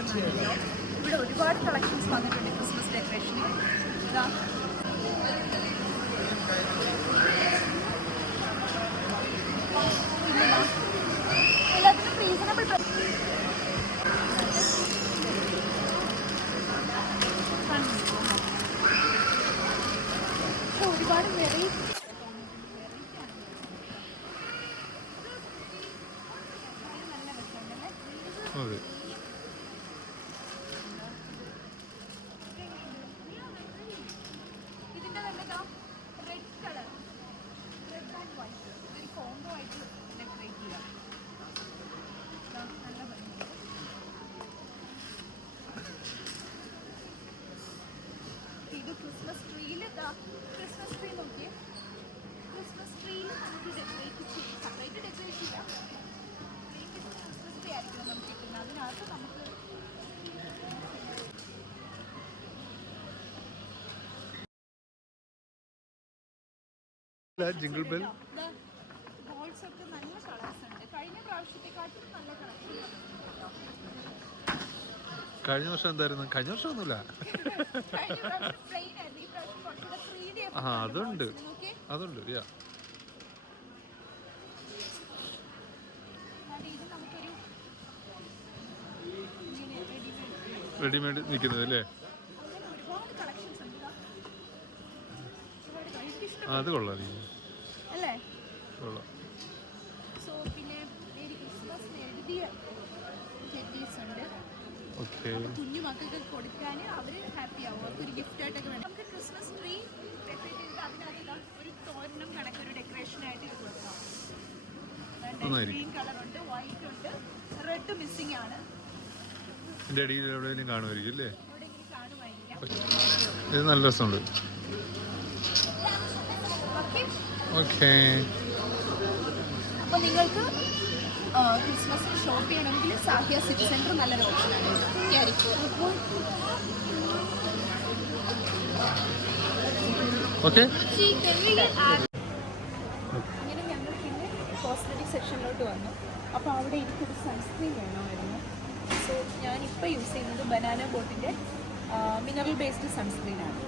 കാണുന്നുണ്ടല്ലോ. ഇവിടെ ഒരുപാട് കളക്ഷൻസ് വന്നിട്ടുണ്ട് ക്രിസ്മസ് ഡെക്കറേഷൻ. ഇതാ എല്ലാത്തിനും റീസണബിൾ ഒരുപാട് വെറൈറ്റി ഇതിന്റെ തന്നെ red colour, red and white ഒരു കോംബോ ആയിട്ട് ഡെക്കറേറ്റ് ചെയ്യാം. നല്ല ഭംഗി. ഇത് ക്രിസ്മസ് ട്രീയിൽ ക്രിസ്മസ് ട്രീ നോക്കിയേ. ക്രിസ്മസ് ട്രീയിൽ നമുക്ക് ഡെക്കറേറ്റ് ചെയ്യാം. സെപ്പറേറ്റ് ഡെക്കറേറ്റ് ചെയ്യാം. ക്രിസ്മസ് ട്രീ ആയിരിക്കും നമുക്ക് കിട്ടുന്നത്. അതിനകത്ത് നമുക്ക് ജിംഗിൾ ബെൽ ബോൾസ് ഒക്കെ നല്ല കളേഴ്സ് ഉണ്ട്. കഴിഞ്ഞ പ്രാവശ്യത്തെക്കാട്ടും നല്ല കളക്ഷൻ. കഴിഞ്ഞ വർഷം എന്തായിരുന്നു? കഴിഞ്ഞ വർഷം ഒന്നുമില്ല. അതുണ്ട് അതുണ്ട്. റെഡിമെയ്ഡ് നിൽക്കുന്നത് അല്ലേ? അത് കൊള്ളാം അല്ലേ? കൊള്ളാം. സോ പിന്നെ ക്രിസ്മസിന് എഴുതിയ ചെഡീസ് ഉണ്ട്. കുഞ്ഞു മക്കൾക്ക് കൊടുക്കാൻ അവർ ഹാപ്പി ആവും. അവർക്കൊരു ഗിഫ്റ്റ് ആയിട്ടൊക്കെ വേണം. നമുക്ക് ക്രിസ്മസ് ട്രീ ഡെക്കറേറ്റ് ചെയ്തിട്ട് അതിനകത്ത് ഒരു തോരണം കണക്കൊരു ഡെക്കറേഷൻ ആയിട്ട് കൊടുക്കാം. ഗ്രീൻ കളറുണ്ട്, വൈറ്റ് ഉണ്ട്, റെഡ് മിസ്സിംഗ് ആണ്. എവിടെയെങ്കിലും കാണുമായിരിക്കും അല്ലേ? എവിടെയെങ്കിലും കാണുമായിരിക്കാം. ഇത് നല്ല രസമുണ്ട്. അപ്പോൾ നിങ്ങൾക്ക് ക്രിസ്മസിന് ഷോപ്പ് ചെയ്യണമെങ്കിൽ സാഹിയ സിറ്റി സെൻറ്റർ നല്ലൊരു ഓപ്ഷനാണ്. ഇങ്ങനെ ഞങ്ങൾ പിന്നെ കോസ്മെറ്റിക് സെക്ഷനിലോട്ട് വന്നു. അപ്പോൾ അവിടെ എനിക്കൊരു സൺസ്ക്രീൻ വേണമായിരുന്നു. സോ ഞാനിപ്പോൾ യൂസ് ചെയ്യുന്നത് ബനാന ബോട്ടിൻ്റെ മിനറൽ ബേസ്ഡ് സൺസ്ക്രീനാണ്.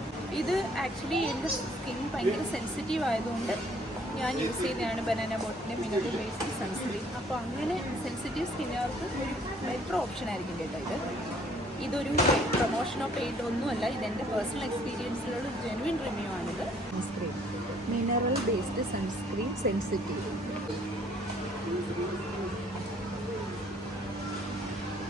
ഇത് ആക്ച്വലി എൻ്റെ സ്കിൻ ഭയങ്കര സെൻസിറ്റീവ് ആയതുകൊണ്ട് ഞാൻ യൂസ് ചെയ്യുന്നതാണ് ബനാന ബോട്ടിൻ്റെ മിനറൽ ബേസ്ഡ് സൺസ്ക്രീൻ. അപ്പോൾ അങ്ങനെ സെൻസിറ്റീവ് സ്കിന്നുകാർക്ക് ഒരു ബെറ്റർ ഓപ്ഷൻ ആയിരിക്കും കേട്ടോ. ഇതൊരു പ്രൊമോഷനോ പെയ്ഡോ ഒന്നുമല്ല. ഇതെൻ്റെ പേഴ്സണൽ എക്സ്പീരിയൻസിലുള്ള ജെനുവിൻ റിവ്യൂ ആണിത്. Sunscreen mineral based sunscreen sensitive.